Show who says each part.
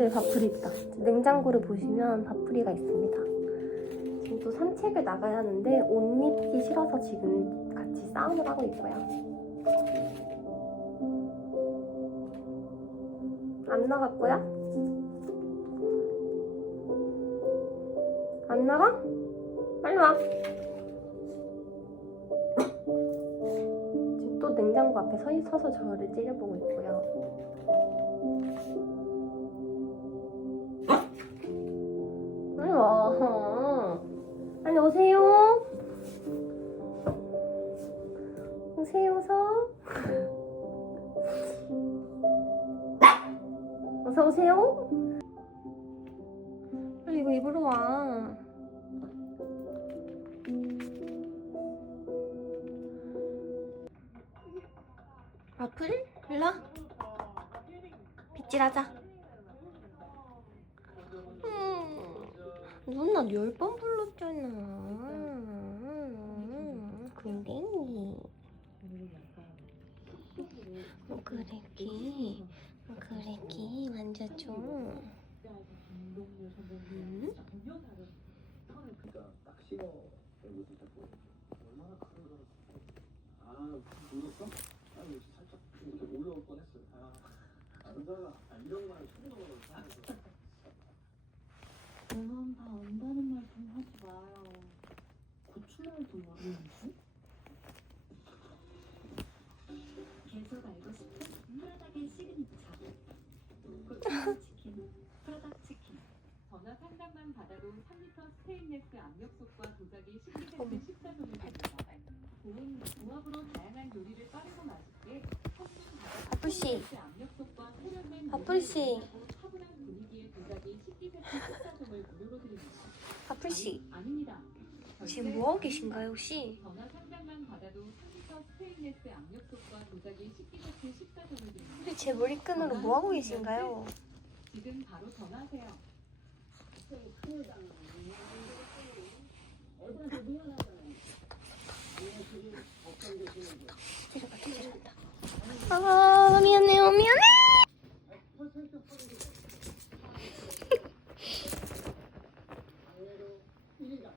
Speaker 1: 애들 밥풀이 있다. 냉장고를 보시면 밥풀이가 있습니다. 지금 또 산책을 나가야 하는데 옷 입기 싫어서 지금 같이 싸움을 하고 있고요. 안 거야? 안 나가? 빨리 와. 지금 또 냉장고 앞에 서 서서 저를 째려보고 있고요. 와. 빨리 오세요. 오세요, 어서. 어서 오세요. 빨리 이거 입으러 와. 와플? 일로 빗질하자. 음, 누나 열 번 불렀잖아. 근데 그래기 그래기 만져줘. 음?
Speaker 2: 아. 아, 아, 이런 말 처음 들어봐서
Speaker 3: 저만 다 안다는 말 좀 하지 마요. 고추말도 모르는지? 계속 알고 싶은 프라닭의 시그니처. 고추말 치킨, 프라닭 치킨.
Speaker 4: 전화 상담만 받아도 3리터 스테인레스 압력솥과 도자기 식기세트 식자재를 드립니다. 고운 궁합으로 다양한 요리를 빠르고 맛있게
Speaker 1: 바쁘씨,
Speaker 4: 압력솥과 세련된
Speaker 1: 바쁘씨,
Speaker 4: 차분한 분위기의 도자기 식기세트 식자재를 무료로 드립니다.
Speaker 1: 바쁘씨.
Speaker 4: 아닙니다.
Speaker 1: 지금 뭐 하고 계신가요, 혹시?
Speaker 4: 전화 상담만 받아도 3리터 스테인레스 압력솥과 도자기 식기세트 식자재를 드립니다.
Speaker 1: 혹시 제 머리끈으로 뭐 하고 계신가요?
Speaker 4: 지금 바로 전화하세요.
Speaker 1: 찌르가 찌르한다. 아 미안해요, 미안해.